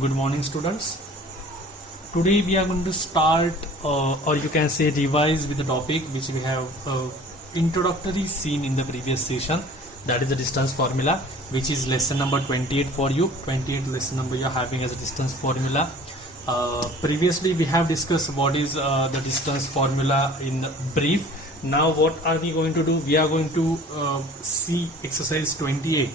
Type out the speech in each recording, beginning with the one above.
Good morning, students. Today we are going to start or you can say revise with the topic which we have introductory seen in the previous session, that is the distance formula, which is lesson number 28 for you. 28 lesson number you are having as a distance formula. Previously we have discussed what is the distance formula in brief. Now what are we going to do? We are going to see exercise 28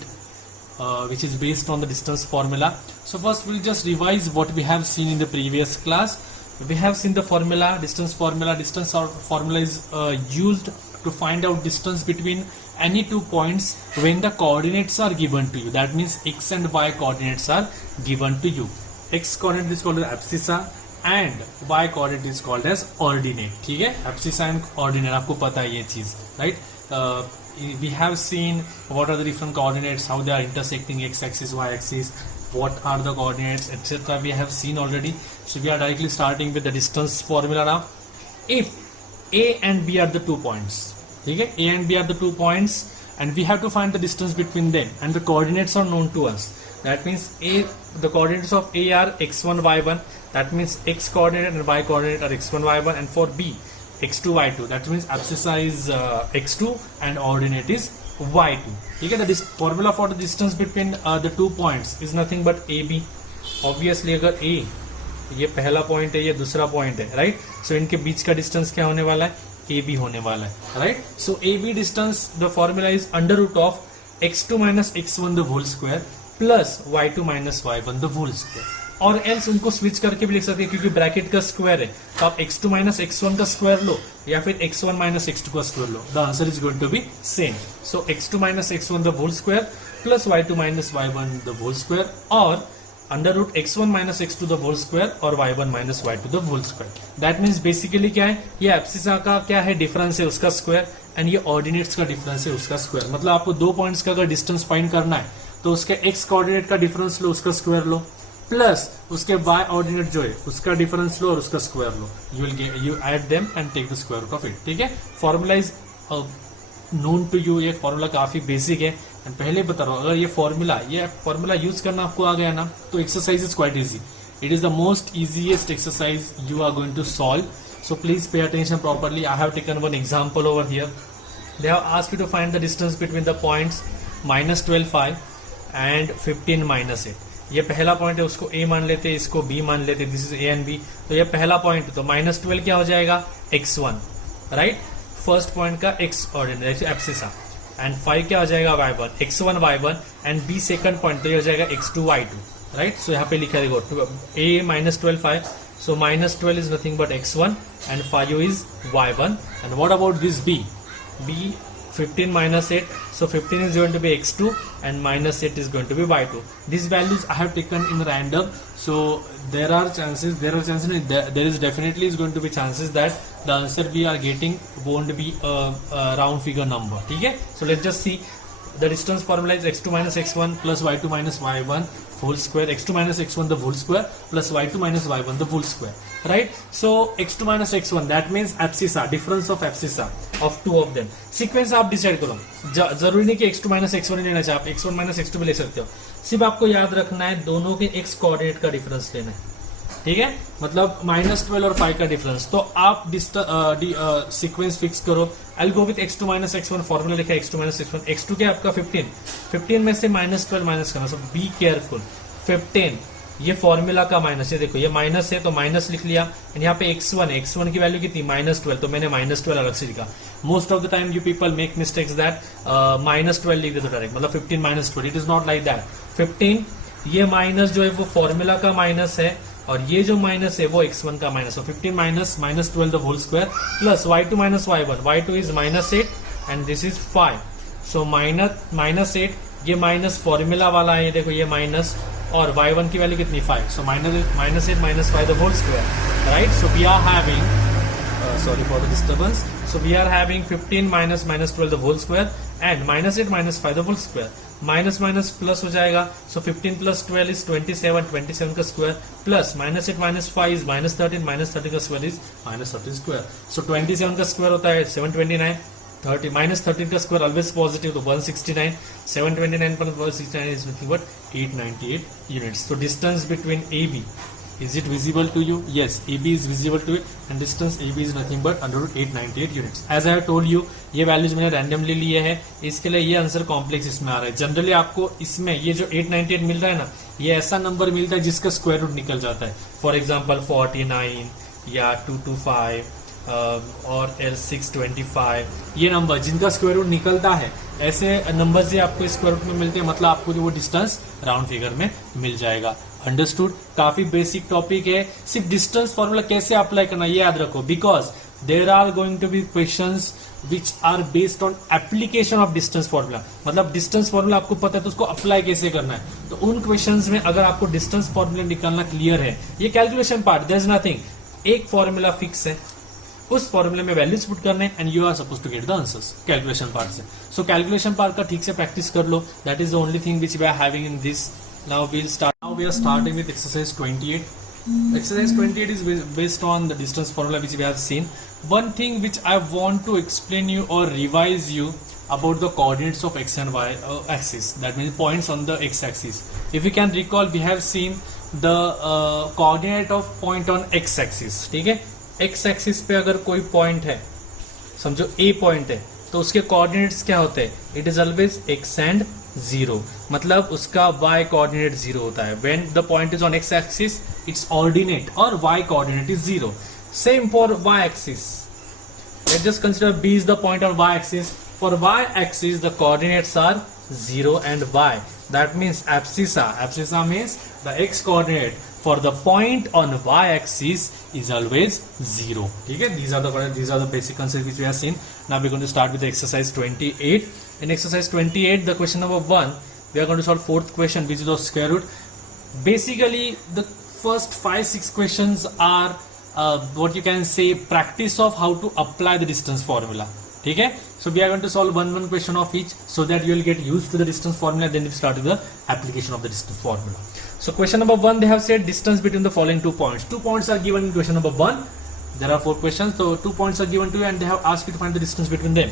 which is based on the distance formula. So first we'll just revise what we have seen in the previous class. We have seen the formula, distance formula. Distance formula is used to find out distance between any 2 points when the coordinates are given to you. That means x and y coordinates are given to you. X coordinate is called as abscissa and y coordinate is called as ordinate. ठीक है, abscissa and ordinate आपको पता है ये चीज, right? We have seen what are the different coordinates, how they are intersecting x-axis, y-axis, what are the coordinates, etc. We have seen already. So we are directly starting with the distance formula now. If A and B are the 2 points, okay? A and B are the 2 points, and we have to find the distance between them, and the coordinates are known to us. That means the coordinates of A are x1, y1. That means x coordinate and y coordinate are x1, y1, and for B, x2, y2. That means abscissa is x2 and ordinate is y2. ठीक है, the formula for the distance between the 2 points is nothing but AB. Obviously अगर A ये पहला point है, ये दूसरा point है, right? सो इनके बीच का डिस्टेंस क्या होने वाला है? AB होने वाला है, right? So AB distance, the formula is under root of x2 minus x1 the whole square plus y2 minus y1 the whole square. और एल्स उनको स्विच करके भी लिख सकते हैं क्योंकि ब्रैकेट का स्क्वायर है, तो आप x2 माइनस x1 का स्क्वायर लो या फिर x1 माइनस x2 का स्क्वायर लो. The answer is going to be same. So x2 minus x1 the whole square plus y2 minus y1 the whole square और under root x1 minus x2 the whole square और y1 minus y2 the whole square. That means basically क्या है, ये abscissa का क्या है, difference है उसका स्क्वायर, एंड ये ऑर्डिनेट्स का डिफरेंस है उसका स्क्वायर. मतलब आपको 2 पॉइंट्स का अगर डिस्टेंस फाइंड करना है तो उसके x कोऑर्डिनेट का डिफरेंस लो, उसका स्क्वायर लो, प्लस उसके y ऑर्डिनेट जो है उसका डिफरेंस लो और उसका स्क्वायर लो. You add them and take the square root of it. ठीक है, formula is known to you. ये फॉर्मूला काफी बेसिक है एंड पहले बता रहा हूं, अगर ये फॉर्मूला यूज करना आपको आ गया ना तो exercise is quite easy. It is the most easiest exercise you are going to solve. So please pay attention properly. I have taken one example over here. They have asked you to find the distance between the points -12 5 and 15 -8. ये पहला point है, उसको A मान लेते, इसको B मान लेते. This is A and B. तो ये पहला पॉइंट, तो -12 क्या हो जाएगा, x1, राइट? फर्स्ट पॉइंट का x ऑर्डिनेट एब्सिसा, एंड 5 क्या हो जाएगा, y1, x1 y1, and B second point, तो ये हो जाएगा x2 y2, राइट? सो यहाँ पे लिखा है देखो, A -12 5, so -12 is nothing but x1 and 5 is y1. and what about this B 15 minus 8, so 15 is going to be x2 and -8 is going to be y2. These values I have taken in random, so there is definitely is going to be chances that the answer we are getting won't be a round figure number. ठीक है, so let's just see. The distance formula is x2 minus x1 plus y2 minus y1 whole square, x2 minus x1 the whole square plus y2 minus y1 the whole square, right? So x2 minus x1, that means abscissa, difference of abscissa of two of them. Sequence आप decide करो, जरूरी नहीं कि x2 minus x1 लेना चाहिए, आप x1 minus x2 भी ले सकते हो. सिर्फ आपको याद रखना है दोनों के x कोऑर्डिनेट का डिफरेंस लेना है. ठीक है, मतलब -12 और 5 का डिफरेंस. तो आप सीक्वेंस फिक्स करो. I will go with x2 minus x1. Formula लिखा है x2 minus x1. x2 क्या आपका 15 में से -12 माइनस करना. सो बी केयरफुल. 15 ये फॉर्मूला का माइनस है, देखो ये माइनस है तो माइनस लिख लिया, एंड यहाँ पे x1 है, x1 की वैल्यू कितनी, -12, तो मैंने -12 अलग से लिखा. Most of the time you people make mistakes that -12 लिख देते डायरेक्ट, मतलब 15 -12. It is not like that. 15 ये माइनस जो है वो फॉर्मूला का माइनस है, और ये जो माइनस है वो x1 का minus. so 15 minus -12 the whole square plus y2 minus y1. y2 is -8 and this is 5. so -8, ये माइनस फॉर्मूला वाला है, ये देखो ये माइनस, और y1 की वैल्यू कितनी, 5. so -8 minus 5 the whole square, right? so we are having sorry for the disturbance. so we are having 15 minus -12 the whole square and -8 minus 5 the whole square. Minus minus plus हो जाएगा. सो 15 plus 12 is 27 का square plus -8 minus 5 is -13 का square is -13 square. सो 27 का square होता है 729. 30 minus 13 का square always positive, तो 169, 729.169 is nothing but 898 units. So distance between AB, is it visible to you? Yes, AB is visible to it, and distance AB is nothing but under 898 units. As I have told you, ये values मैंने randomly लिए हैं, इसके लिए ये answer complex इसमें आ रहा है. जनरली आपको इसमें ये जो 898 मिल रहा है ना, ये ऐसा नंबर मिलता है जिसका स्क्वायर रूट निकल जाता है. फॉर एग्जाम्पल 49 या 225 और L625, ये नंबर जिनका स्क्वायर रूट निकलता है, ऐसे नंबर से आपको स्क्वायर रूट में मिलते हैं, मतलब आपको जो वो डिस्टेंस राउंड फिगर में मिल जाएगा. अंडरस्टूड? काफी बेसिक टॉपिक है. सिर्फ डिस्टेंस फॉर्मूला कैसे अप्लाई करना ये याद रखो, because there are going to be questions which are based on application of distance formula. मतलब डिस्टेंस फॉर्मूला आपको पता है तो उसको अप्लाई कैसे करना है. तो उन क्वेश्चंस में अगर आपको डिस्टेंस फॉर्मूला निकालना क्लियर है, ये calculation part, there is nothing, एक फॉर्मूला फिक्स है, उस फॉर्मूले में वैल्यूज पुट करने and you are suppose to get the answers calculation part से. सो कैलकुलेशन पार्ट का ठीक से प्रैक्टिस कर लो. That is the only thing which we are having in this. Now we are starting with exercise 28. Exercise 28 is based on the distance formula which we have seen. One thing which I want to explain you or revise you about the coordinates of x and y axis. That means points on the x axis. If you can recall, we have seen the coordinate of point on x axis. ठीक है? x axis पे अगर कोई point है, समझो a point है, तो उसके coordinates क्या होते हैं? It is always x and 0. मतलब उसका y coordinate 0 होता है. When the point is on x axis, its ordinate or y coordinate is 0. Same for y axis. Let's just consider B is the point on y axis. For y axis, the coordinates are 0 and y. That means abscissa. Abscissa means the x coordinate for the point on y axis is always 0. ठीक है? These are the basic concepts which we have seen. Now we're going to start with the exercise 28. In exercise 28, the question number 1, we are going to solve fourth question, which is of square root. Basically, the first 5-6 questions are what you can say practice of how to apply the distance formula. ठीक है? So we are going to solve one question of each, so that you will get used to the distance formula. Then we start with the application of the distance formula. So question number 1, they have said distance between the following 2 points. 2 points are given in question number 1. There are 4 questions, so 2 points are given to you, and they have asked you to find the distance between them.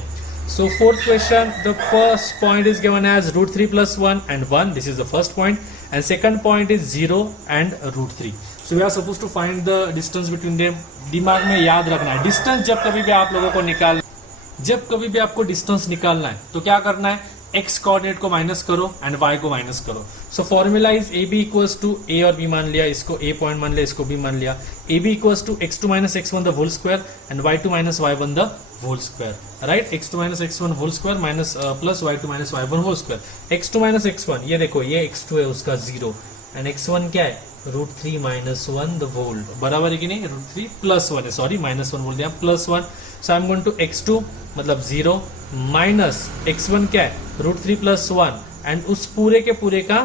So fourth question, the first point is given as root 3 plus 1 and 1. This is the first point, and second point is 0 and root 3. So we are supposed to find the distance between them. दिमाग में याद रखना है, distance जब कभी भी आप लोगों को जब कभी भी आपको डिस्टेंस निकालना है तो क्या करना है, x कोऑर्डिनेट को माइनस करो एंड y को माइनस करो. So formula is AB equals to A और B मान लिया, इसको A पॉइंट मान लिया, इसको B मान लिया. AB equals to x2 minus x1 the whole square and y2 minus y1 the whole square. Right? x2 minus x1 whole square minus plus y2 minus y1 whole square. x2 minus x1, ये देखो, ये x2 है, उसका 0, and x1 क्या है, root 3 minus 1 the whole. बराबर है कि नहीं? रूट 3 प्लस 1 है, सॉरी माइनस 1 बोल दिया, plus 1. So I am going to x2 मतलब 0 माइनस x1 क्या है, रूट 3 प्लस 1, एंड उस पूरे के पूरे का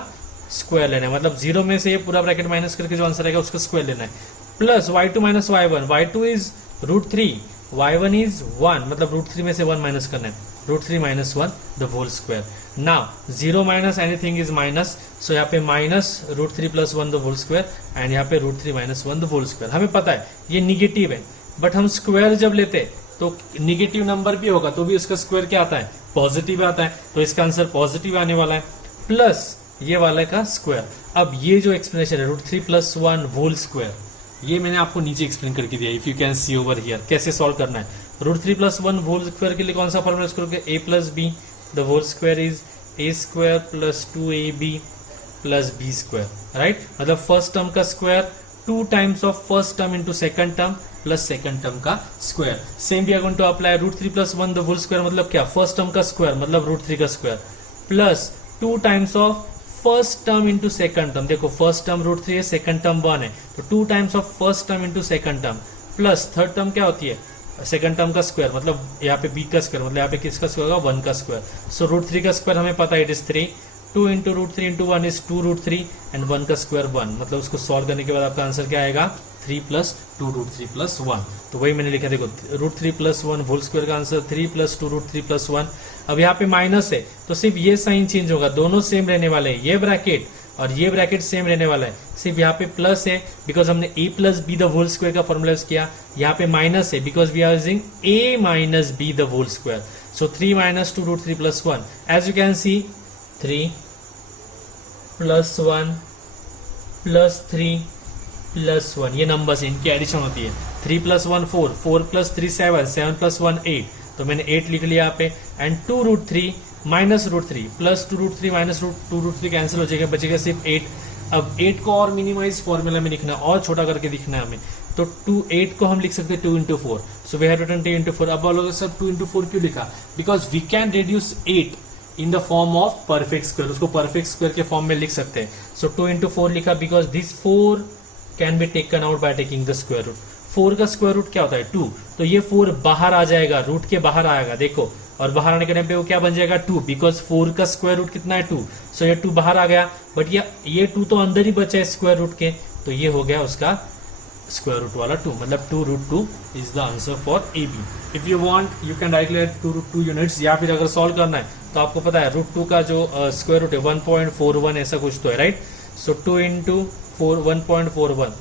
स्क्वायर लेना है. मतलब 0 में से ये पूरा ब्रैकेट माइनस करके जो आंसर आएगा उसका स्क्वायर लेना है. Plus y2 minus y1, y2 is root 3, y1 is 1, मतलब रूट 3 में से 1 माइनस करना है, root 3 minus 1 the whole square. Now 0 minus anything is minus, so यहाँ पे minus root 3 plus 1 the whole square, and यहाँ पे root 3 minus 1 the whole square. हमें पता है ये निगेटिव है, बट हम स्क्वायर जब लेते तो निगेटिव नंबर भी होगा तो भी उसका स्क्वायर क्या आता है, पॉजिटिव आता है. तो इसका आंसर पॉजिटिव आने वाला है, प्लस ये वाला का स्क्वायर. अब ये जो एक्सप्लेनेशन है रूट 3 प्लस 1 होल स्क्वायर, ये मैंने आपको नीचे एक्सप्लेन करके दिया. If you can C over here कैसे सॉल्व करना है. रूट 3 प्लस 1 होल स्क्वायर के लिए कौन सा फॉर्मूला यूज करोगे, a plus B the whole square is a square plus 2ab plus b square. Right? मतलब फर्स्ट टर्म का square 2 times of first term into second term plus second term का square. Same we are going to apply root 3 plus 1 the whole square, मतलब क्या, first term का square मतलब root 3 का square, plus 2 times of first term into second term. देखो first term root 3 है, second term 1 है, तो 2 times of first term into second term, plus third term क्या होती है, सेकंड टर्म का स्क्वायर, मतलब यहाँ पे b का स्क्वायर, मतलब यहाँ पे किसका स्क्वायर होगा, 1 का स्क्वायर. सो रूट 3 का स्क्वायर हमें पता है, it is 3. 2 into root 3 into 1 is 2 root 3, and 1 का स्क्वायर 1, मतलब उसको सॉल्व करने के बाद आपका आंसर क्या आएगा, 3 प्लस 2 रूट 3 प्लस 1. तो वही मैंने लिखा, देखो रूट 3 प्लस 1 होल स्क्वायर का आंसर 3 प्लस 2 रूट 3 प्लस 1. अब यहाँ पे माइनस है तो सिर्फ ये साइन चेंज होगा, दोनों सेम रहने वाले हैं. ये ब्रैकेट और ये ब्रैकेट सेम रहने वाला है, सिर्फ यहाँ पे प्लस है बिकॉज हमने a plus B the whole square का फॉर्मूला यूज किया, यहाँ पे माइनस है because we are using a minus B the whole square. So 3 minus 2 root 3 plus 1. As you can see 3 plus 1 plus 3 plus 1, ये numbers इनकी addition होती है. 3 plus 1 4, 4 plus 3 7, 7 plus 1 8, तो मैंने 8 लिख लिया यहाँ पे. And 2 root 3 minus root 3 plus 2 root 3 minus 2 root 3 cancel हो जाएगा, बचेगा सिर्फ 8. अब 8 को और मिनिमाइज फॉर्मूला में लिखना है, और छोटा करके लिखना है हमें, तो 8 को हम लिख सकते हैं 2 into 4. So we have written 2 into 4. अब बोलोगे सर 2 इंटू 4 क्यों लिखा? Because we can reduce 8 in the form of perfect square, उसको परफेक्ट स्क्वायर के फॉर्म में लिख सकते हैं. सो 2 इंटू 4 लिखा because this 4 can be taken out by taking the square root. 4 का स्क्वायर रूट क्या होता है? 2. तो ये 4 बाहर आ जाएगा, रूट के बाहर आएगा, देखो, और बाहर आने के टाइम पे वो क्या बन जाएगा? 2, बिकॉज 4 का स्क्वायर रूट कितना है? 2. सो ये 2 बाहर आ गया, बट ये 2 तो अंदर ही बचा है स्क्वायर रूट के, तो ये हो गया उसका स्क्वायर रूट वाला 2, मतलब 2 root 2 is the answer for A B. If you want you can directly write 2 root 2 units, या फिर अगर सॉल्व करना है तो आपको पता है रूट 2 का जो स्क्वायर रूट है 1.41 ऐसा कुछ तो है, right? So 2 into 1.41,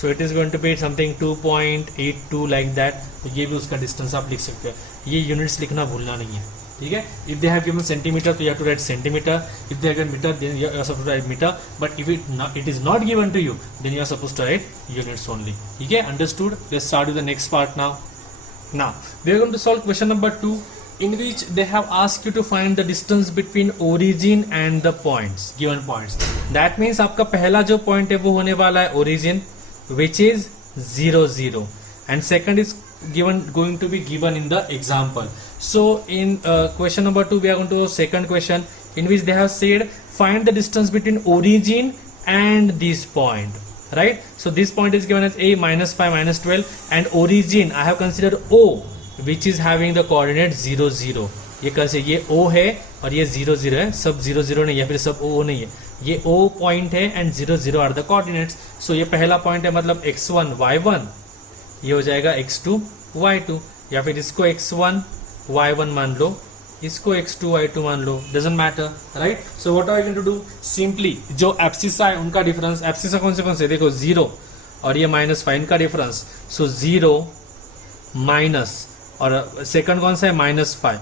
so it is going to be something 2.82 like that. तो ये भी उसका डिस्टेंस आप लिख सकते हैं. ये यूनिट्स लिखना भूलना नहीं है, ठीक है? If they have given centimetre तो you have to write centimetre, if they have given metre then you are supposed to write metre, but if it is not given to you then you are supposed to write units only. ठीक है, understood? Let's start with the next part now. Now we are going to solve question number 2, in which they have asked you to find the distance between origin and the points, given points. That means आपका पहला जो point है वो होने वाला है origin, which is 0 0, and second is going to be given in the example. So in question number 2 we are going to second question, in which they have said find the distance between origin and this point. Right, so this point is given as a minus 5 minus 12, and origin I have considered O, which is having the coordinate 0 0. ये कैसे? ये O है और ये 0 0 है, सब 0 0 नहीं है, फिर सब O नहीं है, ये O पॉइंट है एंड 0 0 आर द कोऑर्डिनेट्स. सो ये पहला पॉइंट है, मतलब x1 y1, ये हो जाएगा x2 y2, या फिर इसको x1 y1 मान लो, इसको x2 y2 मान लो, doesn't matter, right? So what are you going to do? Simply जो एब्सिसा है उनका डिफरेंस, एब्सिसा कौन से देखो 0 और ये -5 इनका डिफरेंस. सो 0 माइनस, और सेकंड कौन सा है? -5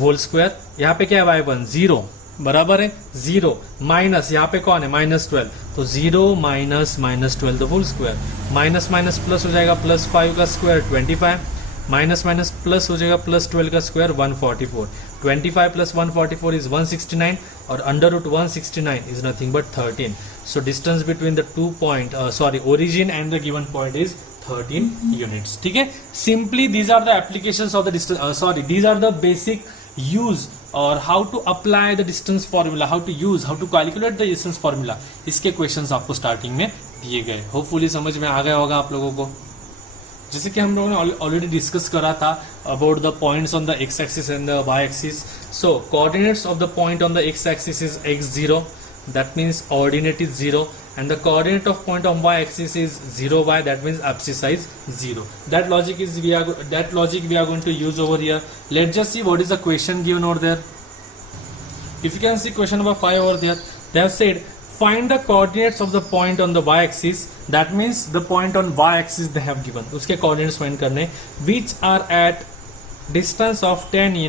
होल स्क्वायर. यहाँ पे क्या है? y1 0 बराबर है 0 माइनस, यहाँ पे कौन है? -12, तो 0 minus -12 the whole square. Minus minus plus हो जाएगा, +5 का स्क्वायर 25, माइनस माइनस प्लस हो जाएगा, +12 का स्क्वायर 144. 25 प्लस 144 इज 169, और under root 169 is nothing but 13. So distance between the two point origin and the given point is 13 units. ठीक है, simply these are the applications of the distance, these are the basic use और how to apply the distance formula, how to calculate the distance formula. इसके questions आपको starting में दिए गए. Hopefully समझ में आ गया होगा आप लोगों को. जैसे कि हम लोगों ने ऑलरेडी डिस्कस करा था about the points on the X axis and the Y axis. So coordinates of the point on the X axis is x0, that means ordinate is 0, and the coordinate of point on y axis is 0y, that means abscissa is 0. That logic we are going to use over here. Let's just see what is the question given over there. If you can see question number 5 over there, they have said find the coordinates of the point on the y axis, that means the point on y axis they have given, उसके coordinates find करने, which are at distance of 10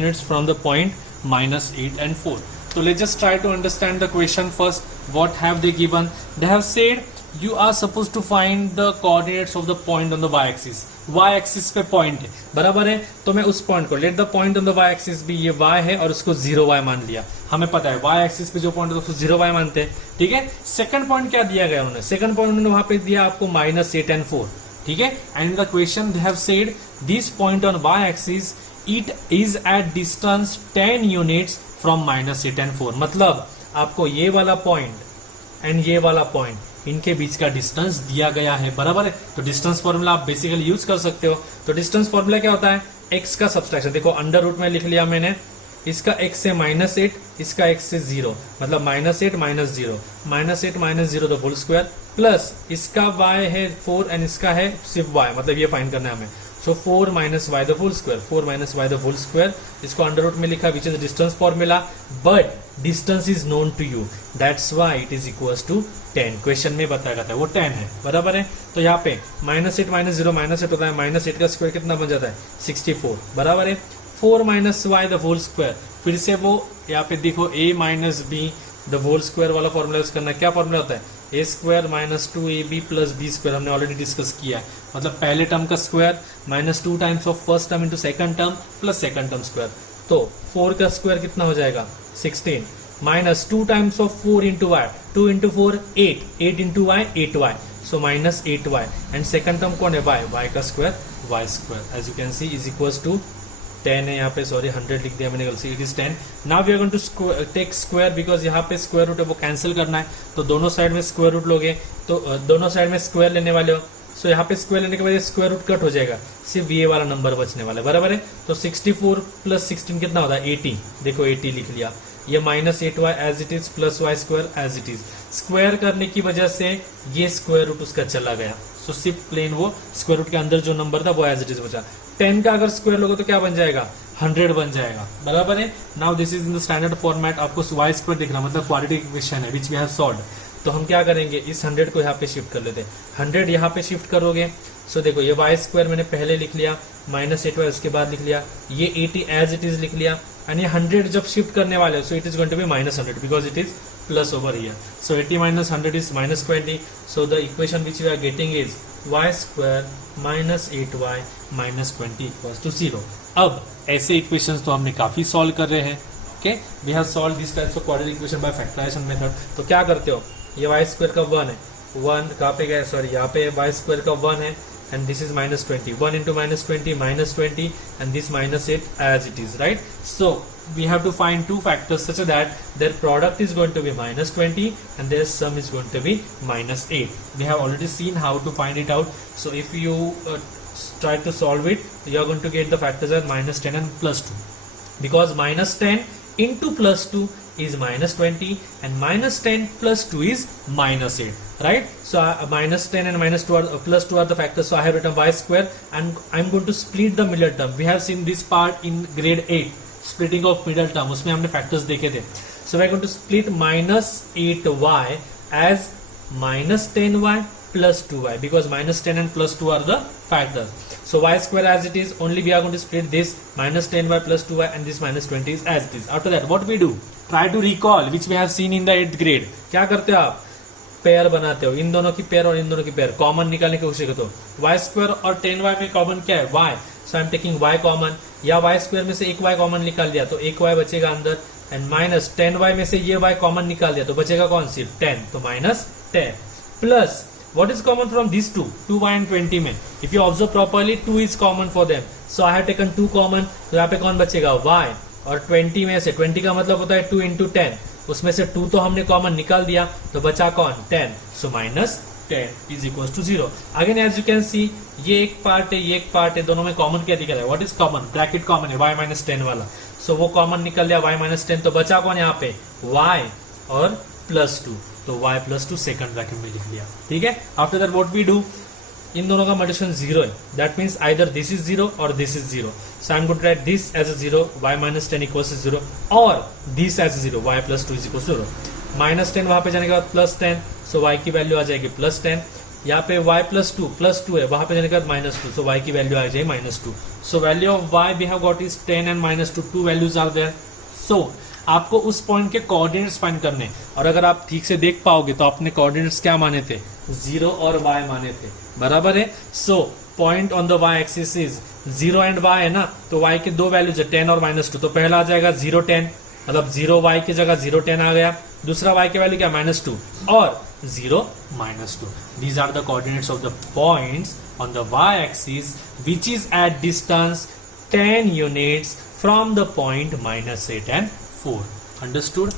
units from the point -8 and 4. So let's just try to understand the question first. What have they given? They have said you are supposed to find the coordinates of the point on the y axis. y axis पे point है, बराबर है? तो मैं उस point को, let the point on the y axis भी ये y है और उसको 0y मान लिया. हमें पता है y axis पे जो point है उसको 0y मानते हैं. ठीक है, सेकंड पॉइंट क्या दिया गया उन्होंने? सेकंड पॉइंट उन्होंने वहां पे दिया आपको -8 and 4. ठीक है, and the question they have said this point on y axis it is at distance 10 units from -8 and 4. मतलब आपको ये वाला पॉइंट एंड ये वाला पॉइंट, इनके बीच का डिस्टेंस दिया गया है, बराबर है? तो डिस्टेंस फॉर्मूला आप बेसिकली यूज कर सकते हो. तो डिस्टेंस फॉर्मूला क्या होता है? x का सब्सट्रैक्शन. देखो अंडर रूट में लिख लिया मैंने, इसका x से -8, इसका x से 0, मतलब -8 - 0, -8 - 0 द होल स्क्वायर, प्लस इसका y है 4 एंड इसका है सिर्फ y, मतलब ये फाइंड करना है हमें. So 4 minus Y the whole square, 4 minus Y the whole square, इसको अंडर रूट में लिखा which is distance formula, but distance is known to you, that's why it is equals to 10। Question में बताया जाता है वो 10 है, बराबर है। तो यहाँ पे -8 माइनस 0 -8 होता है, -8 का स्क्वायर कितना बन जाता है 64, बराबर है। 4 minus Y the whole square, फिर से वो यहाँ पे देखो a minus B the whole square वाला फॉर्मूला यूज करना है। क्या फॉर्मूला होता है, a square minus 2ab plus b square, हमने ऑलरेडी डिस्कस किया है। मतलब पहले टर्म का square -2 times of first term into second term plus second term square. तो 4 का स्क्वायर कितना हो जाएगा 16 minus 2 times of 4 into Y, 2 into 4 8, 8 into Y 8y, so minus 8y, and second term कौन है y का square y square, as you can see is equals to 10 है यहाँ पे, सॉरी 100 लिख दिया मैंने गलती, it is 10। Now we are going to take square, because यहाँ पे स्क्वायर रूट है वो कैंसिल करना है, तो दोनों साइड में स्क्वायर रूट लोगे, तो दोनों साइड में स्क्वायर लेने वाले हो, सो यहाँ पे स्क्वायर लेने के बाद स्क्वायर रूट कट हो जाएगा, सिर्फ ये वाला नंबर बचने वाला है, बराबर है। तो 64 प्लस 16 कितना होता है 80, देखो 80 लिख लिया, ये minus 8y as it is plus Y square as it is, square करने की वजह से ये स्क्वायर रूट उसका चला गया, सो सिर्फ प्लेन वो स्क्वायर रूट के अंदर जो नंबर था वो एज इट इज बचा। 10 का अगर स्क्वायर लोगे तो क्या बन जाएगा 100 बन जाएगा, बराबर है। Now this is in the standard format, आपको वाई स्क्वायर दिख रहा मतलब क्वाड्रेटिक इक्वेशन है विच वी हैव सॉल्व्ड। तो हम क्या करेंगे, इस 100 को यहाँ पे शिफ्ट कर लेते हैं, 100 यहाँ पे शिफ्ट करोगे, सो देखो ये वाई स्क्वायर मैंने पहले लिख लिया, माइनस 8y उसके बाद लिख लिया, ये 80 एज इट इज लिख लिया, एंड ये 100 जब शिफ्ट करने वाले हो, so it is going to be -100 because it is plus over here, so 80 minus 100 is -20, so the equation which we are getting is y square minus 8y minus 20 equals to 0। अब ऐसे equations तो हमने काफी solve कर रहे हैं, okay, we have solve this types of quadratic equation by factorization method. तो क्या करते हो, ये y स्क्वायर का 1 है, 1 कहाँ पे गया, सॉरी यहाँ पे y स्क्वायर का 1 है, and this is -20, 1 into -20 -20, and this -8 as it is, right? So we have to find two factors such that their product is going to be -20 and their sum is going to be -8. We have already seen how to find it out, so if you try to solve it, you are going to get the factors as -10 and +2, because -10 into +2 is -20 and -10 plus 2 is -8, right? So -10 and -2 are +2 are the factors, so I have written y square, and I'm going to split the middle term. We have seen this part in grade 8, splitting of middle term, उसमें हमने factors देखे थे। So we are going to split -8y as -10y plus 2y, because -10 and +2 are the factors. So y square as it is, only we are going to split this -10y plus 2y, and this -20 is as it is. After that what we do, try to recall which we have seen in the 8th grade. क्या करते हो आप, pair बनाते हो, इन दोनों की pair और इन दोनों की पेयर, कॉमन निकालने की कोशिश करते हो। y स्क्वायर और 10y में कॉमन क्या है y, so I am taking y common, या y स्क्वायर में से एक y कॉमन निकाल दिया तो एक y बचेगा अंदर, एंड -10y में से ये y कॉमन निकाल दिया तो बचेगा कौन सी 10, तो -10 plus what is common from these two, 2y and 20 में, if you observe properly 2 is common for them, so I have taken 2 common, तो यहाँ पे कौन बचेगा y, और 20 में से 20 का मतलब होता है 2 into 10, उसमें से 2 तो हमने कॉमन निकाल दिया तो बचा कौन 10, so -10 is equals to 0. Again as you can see, ये एक पार्ट है ये एक पार्ट है, दोनों में कॉमन क्या दिख रहा है, what is common, bracket common है y -10 वाला, so वो कॉमन निकल लिया y -10, तो बचा कौन यहाँ पे y और +2, तो y +2 सेकंड ब्रैकेट में लिख लिया, ठीक है। After that what we do, इन दोनों का मल्टीप्लिकेशन 0 है, that means either this is 0 और this is 0, so I am going to write this as a 0, y -10 equals to 0, और this as 0, y +2 is equals to 0। -10 वहां पे जाने के बाद +10, सो y की वैल्यू आ जाएगी +10, यहाँ पे y +2 है, वहां पे जाने के बाद -2, सो y की वैल्यू आ जाएगी -2, so value of y we have got is 10 and -2, 2 values are there. So आपको उस पॉइंट के कोऑर्डिनेट्स फाइंड करने, और अगर आप ठीक से देख पाओगे तो आपने कोऑर्डिनेट्स क्या माने थे, 0 और y माने थे, बराबर है। So point on the y axis is 0 and y है ना, तो y के दो वैल्यूज है 10 और -2, तो पहला आ जाएगा 0 10, मतलब 0 y की जगह 0 10 आ गया, दूसरा y के वैल्यू क्या -2 और 0 -2। These are the coordinates of the points on the y axis which is at distance 10 units from the point -8 and 4। Understood,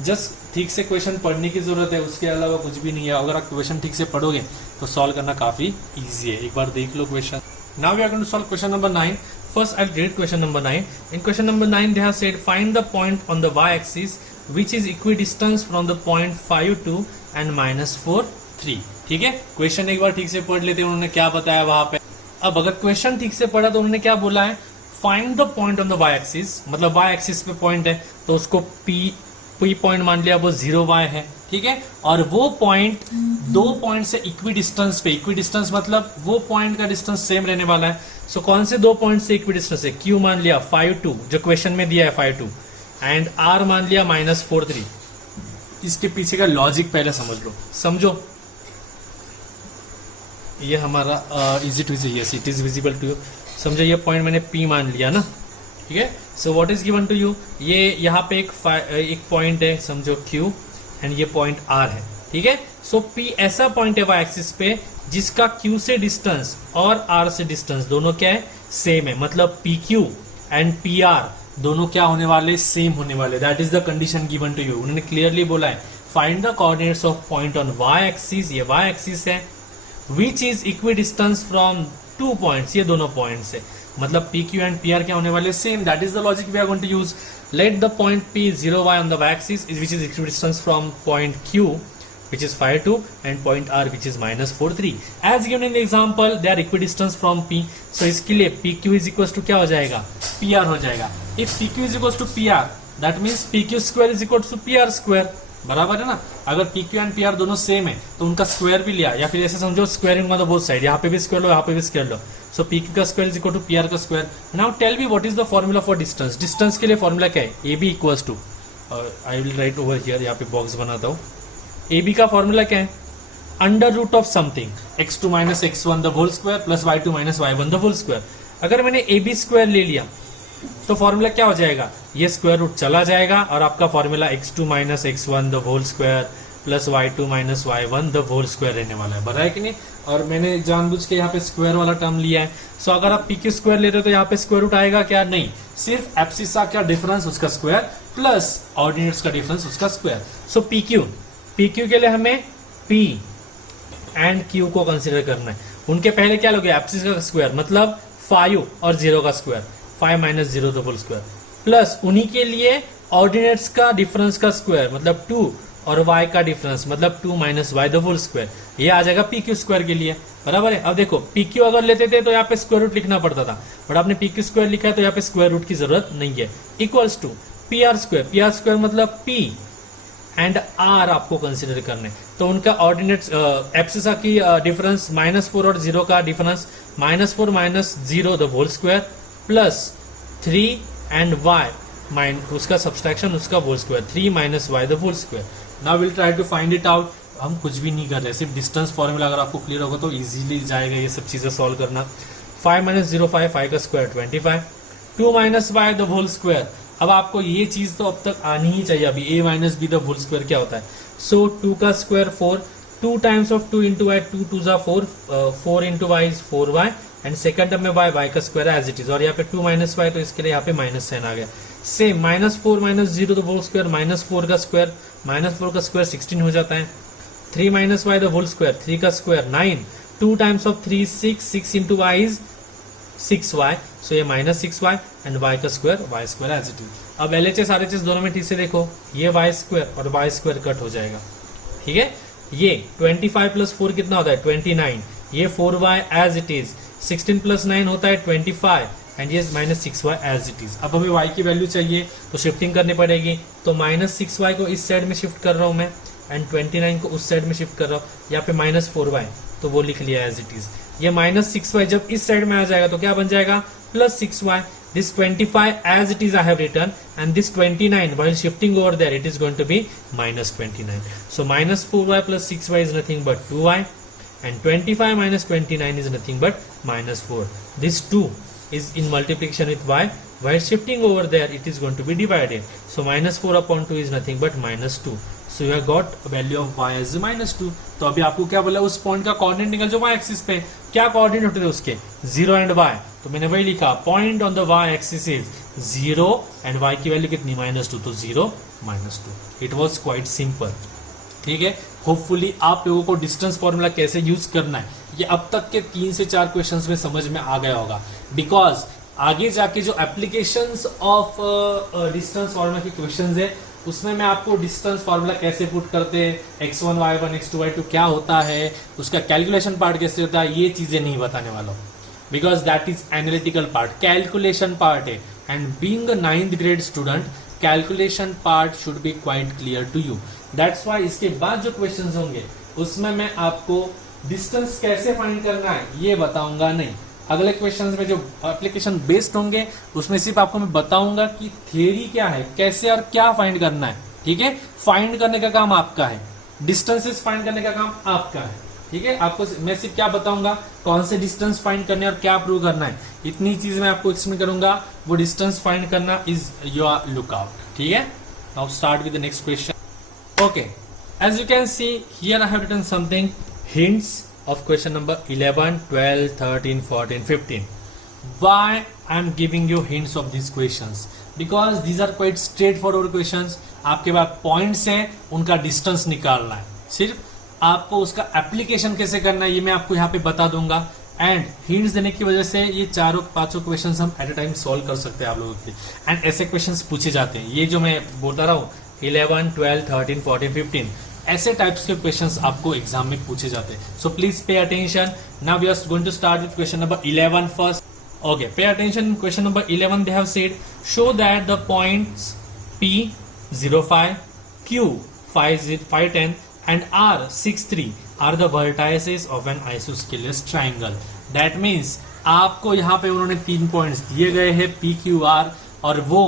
just ठीक से क्वेश्चन पढ़ने की जरूरत है, उसके अलावा कुछ भी नहीं है। अगर आप क्वेश्चन ठीक से पढ़ोगे तो सॉल्व करना काफी इजी है, एक बार देख लो question. Now we are going to solve question number 9। First I read question number 9। In question number 9 they have said find the point on the y axis which is equidistance from the point 5 2 and -4 3। ठीक है, question एक बार ठीक से पढ़ लेते हैं, उन्होंने क्या बताया वहां पे। अब अगर क्वेश्चन ठीक से पढ़ा तो उन्होंने क्या बोला है, find the point on the Y axis, मतलब वाई एक्सिस पे पॉइंट है तो उसको पी पॉइंट मान लिया, वो 0y है, ठीक है। और वो पॉइंट दो पॉइंट से इक्वी डिस्टेंस पे, इक्वी डिस्टेंस मतलब वो पॉइंट का डिस्टेंस सेम रहने वाला है। सो कौन से दो पॉइंट से इक्वी डिस्टेंस है, Q मान लिया 5,2 जो क्वेश्चन में दिया है 5,2 एंड R मान लिया -4,3। इसके पीछे का लॉजिक पहले समझ लो, समझो। ये हमारा is it is visible to you, समझो ये पॉइंट मैंने P मान लिया ना, ठीक है। So what is given to you, ये यहाँ पे एक पॉइंट है समझो Q एंड ये पॉइंट R है, ठीक है। सो P ऐसा पॉइंट है वाई एक्सिस पे जिसका Q से डिस्टेंस और R से डिस्टेंस दोनों क्या है, सेम है, मतलब PQ एंड PR दोनों क्या होने वाले, सेम होने वाले। That is the condition given to you. उन्होंने क्लियरली बोला है find the coordinates of point on Y axis, ये वाई एक्सिस है, which is equidistance from two points, ये दोनों पॉइंट्स है, मतलब PQ एंड PR क्या होने वाले, same. That is the logic we are going to use. Let the point P 0y on the Y axis which is equidistance from point Q which is 5,2 and point R which is -4,3 as given in the example they are equidistant from P, so इसके लिए PQ is equals to क्या हो जाएगा, PR हो जाएगा। if PQ is equals to PR that means PQ square is equals to PR square, बराबर है ना। अगर PQ एंड PR दोनों सेम है तो उनका स्क्वायर भी लिया, या फिर ऐसे समझो स्क्वायरिंग मतलब बोथ साइड, यहाँ पे भी स्क्वायर लो यहाँ पे भी स्क्वायर लो। सो PQ का square is equal to PR का square. Now tell me what is the formula for distance, distance के लिए फॉर्मूला क्या है, AB equals to, I will write over here, यहाँ पे बॉक्स बनाता हूँ। AB का फॉर्मूला क्या है, under root of something x2 - x1 the whole square plus y2 - y1 the whole square. अगर मैंने AB स्क्वायर ले लिया तो फॉर्मूला क्या हो जाएगा, ये स्क्वायर रूट चला जाएगा और आपका formula x2 - x1 the whole square plus y2 - y1 the whole square रहने वाला है, बता है कि नहीं। और मैंने जानबूझ के यहाँ पे स्क्वायर वाला टर्म लिया है। सो अगर आप PQ स्क्वायर ले रहे हो तो यहाँ पे स्क्वायर रूट आएगा क्या, नहीं, सिर्फ एब्सिसा का डिफरेंस उसका स्क्वायर प्लस ऑर्डिनेट्स का डिफरेंस उसका स्क्वायर। सो PQ के लिए हमें P एंड Q को कंसीडर करना है। उनके पहले क्या लोगे, एब्सिस का स्क्वायर मतलब 5 और 0 का square, 5 - 0 the whole square, plus उन्हीं के लिए ऑर्डिनेट्स का डिफरेंस का स्क्वायर मतलब 2 और y का डिफरेंस मतलब 2 - y द होल स्क्वायर, ये आ जाएगा PQ स्क्वायर के लिए, बराबर है। अब देखो PQ अगर लेते थे तो यहाँ पे स्क्वायर रूट लिखना पड़ता था, बट आपने PQ स्क्वायर लिखा है तो यहाँ पे स्क्वायर रूट की जरूरत नहीं है। इक्वल्स टू PR स्क्वायर मतलब P एंड R आपको कंसीडर करने, तो उनका ऑर्डिनेट्स एब्सिसा की डिफरेंस -4 और 0 का difference -4 - 0 the whole square plus 3 and y उसका सब्सट्रैक्शन उसका whole square 3 - y the whole square. Now will try to find it out. हम कुछ भी नहीं कर रहे, सिर्फ डिस्टेंस फॉर्मूला अगर आपको क्लियर होगा तो इजीली जाएगा ये सब चीजें सॉल्व करना। 5 - 0 5 का square 25, 2 - y the whole square. अब आपको ये चीज तो अब तक आनी ही चाहिए, अभी a - b the whole square क्या होता है। सो 2 का square 4, 2 times of 2 into Y, 2 2 जा 4, 4 into y is 4y and second term में y का स्क्वायर एज इट इज, और यहाँ पे 2 - y तो इसके लिए यहाँ पे माइनस साइन आ गया। सेम -4 - 0 द होल स्क्वायर -4 का स्क्वायर, -4 का स्क्वायर 16 हो जाता है। 3 - y द होल स्क्वायर, 3 का square 9, 2 times of 3 6, 6 into y is 6y, so ये -6y एंड y का square y square as it is. अब LHS RHS दोनों में ठीक से देखो, ये y स्क्वायर और y स्क्वायर कट हो जाएगा, ठीक है। ये 25 + 4 कितना होता है 29, ये 4y एज इट इज, 16 + 9 होता है 25 एंड ये -6y एज इट इज। अब हमें y की वैल्यू चाहिए तो शिफ्टिंग करनी पड़ेगी, तो -6y को इस साइड में शिफ्ट कर रहा हूं मैं एंड 29 को उस साइड में शिफ्ट कर रहा हूँ। यहाँ पे -4y तो वो लिख लिया एज इट इज। ये -6y जब इस साइड में आ जाएगा तो क्या बन जाएगा +6y। This 25 as it is I have written and this 29 while shifting over there it is going to be -29. So -4y + 6y is nothing but 2y and 25 - 29 is nothing but -4. This 2 is in multiplication with y, while shifting over there it is going to be divided. So -4/2 is nothing but -2. So you have got a value of y as -2. तो अभी आपको क्या बोला, उस point का coordinate निकल जो y axis पे, क्या कोऑर्डिनेट होते थे उसके 0 एंड y, तो मैंने वही लिखा point on the y axis is 0 and y की वैल्यू कितनी -2, तो 0 -2। इट वाज क्वाइट सिंपल, ठीक है। होपफुली आप लोगों को डिस्टेंस फॉर्मूला कैसे यूज करना है ये अब तक के 3 से 4 क्वेश्चंस में समझ में आ गया होगा, बिकॉज आगे जाके जो एप्लीकेशंस ऑफ डिस्टेंस फॉर्मूला के क्वेश्चंस है उसमें मैं आपको डिस्टेंस फार्मूला कैसे पुट करते हैं, x1 y1 x2 y2 क्या होता है, उसका कैलकुलेशन पार्ट कैसे होता है, ये चीजें नहीं बताने वाला हूँ। Because that is analytical part, calculation part है. And being a 9th grade student, calculation part should be quite clear to you. That's why इसके बाद जो क्वेश्चंस होंगे उसमें मैं आपको डिस्टेंस कैसे फाइंड करना है ये बताऊंगा नहीं. अगले क्वेश्चंस में जो एप्लीकेशन बेस्ड होंगे उसमें सिर्फ आपको मैं बताऊंगा कि थ्योरी क्या है, कैसे और क्या फाइंड करना है. ठीक है, फाइंड करने का काम आपका है, डिस्टेंसेस फाइंड करने का काम आपका है. ठीक है, आपको मैं सिर्फ क्या बताऊंगा, कौन से डिस्टेंस फाइंड करने और क्या प्रूव करना है, इतनी चीज मैं आपको एक्सप्लेन करूंगा. वो डिस्टेंस फाइंड करना इज योर लुकआउट. ठीक है, now start with the next question. Okay, as you can see here I have written something, hints of question number 11, 12, 13, 14, 15. Why I am giving you hints of these questions? Because these are quite straightforward questions. आपके पास points हैं, उनका distance निकालना है, सिर्फ आपको उसका application कैसे करना है ये मैं आपको यहाँ पे बता दूंगा. एंड हिंट्स देने की वजह से ये चारों पांचों क्वेश्चंस हम एट अ टाइम सॉल्व कर सकते हैं आप लोगों के लिए. एंड ऐसे क्वेश्चंस पूछे जाते हैं, ये जो मैं बोलता रहा हूँ 11, 12, 13, 14, 15 ऐसे टाइप्स के क्वेश्चंस आपको एग्जाम में पूछे जाते हैं. So please pay attention. Now we are going to start with question number 11 first. Okay, pay attention. Question number 11 they have said, show that the points P 05, Q 510 and R 63 are the vertices of an isosceles triangle. That means आपको यहाँ पे उन्होंने 3 points दिए गए हैं P, Q, R और वो